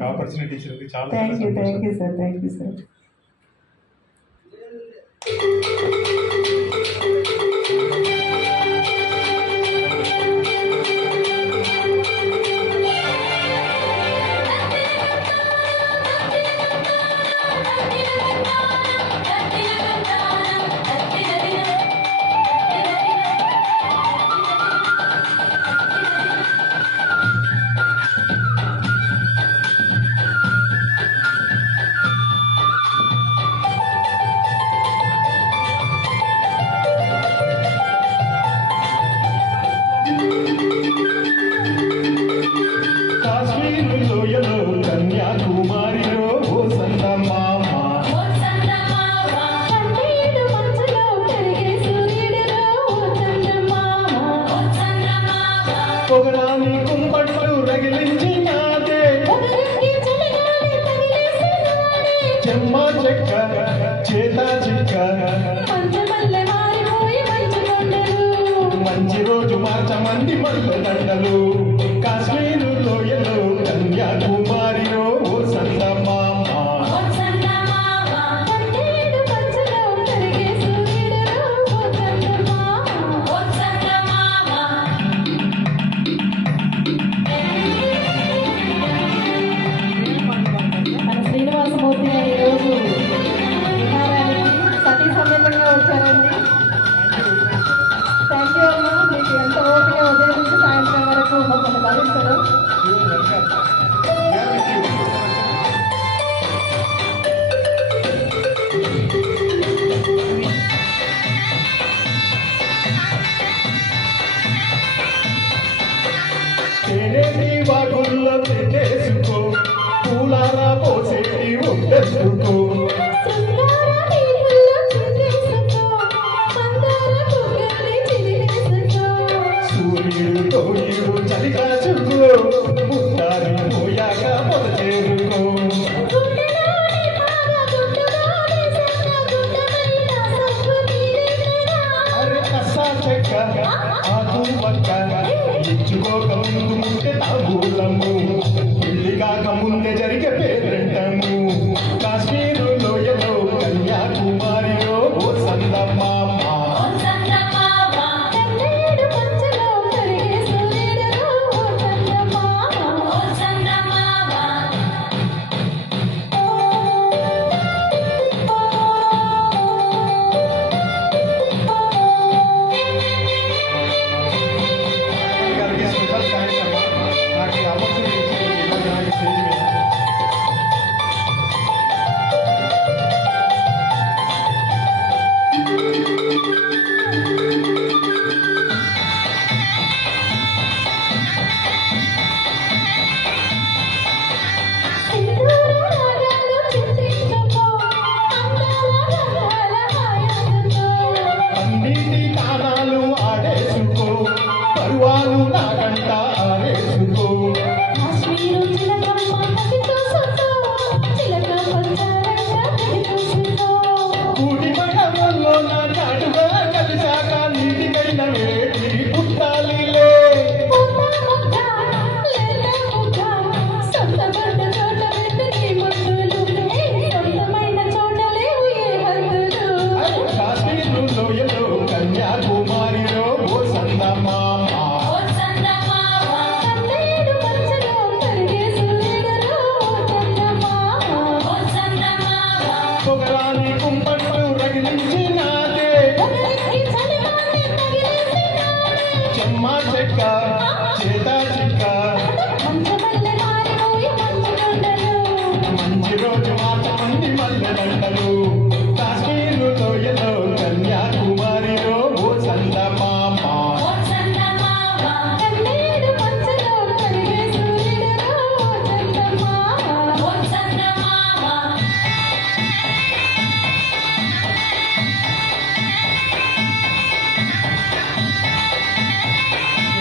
నాకు ఆపర్చునిటీ ఇచ్చింది. చాలా thank you sir, thank you sir. పొగరాని కుంపట్లు రగిలించినాదే చెమ్మ చెక్క చేత చిక్క మంచి రోజు మార్చమంది మల్ల దండలు కాశ్మీరు లోయలో కన్యాకుమారిలో ఓ సందమామ వచ్చారండి. థ్యాంక్ యూ అమ్మా, మీకు ఎంత ఓపిక ఉదయం నుంచి సాయంత్రం వరకు మమ్మల్ని భరించడం. వాగుల్లో పెట్టేసుకో పూలారా పోసేటి ఒట్టేసుకో ఇచ్చుకోక ముందు ముందే తాగూలము పెళ్లి కాక ముందే జరిగే పేరంటము కాశ్మీరు లోయలో కన్యాకుమారిలో ఓ సందమామ మంచి రోజు మాత్రమంది మల్లెలంటలు కాశ్మీరు లోయలో కన్యాకుమారిలో ఓ సందమామ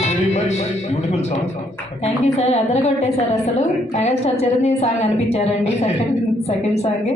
beautiful song. Thank you sir, అదరగొట్టేశారు అసలు. మెగాస్టార్ చిరంజీవి సాంగ్ అనిపించారండి సెకండ్ సాంగ్.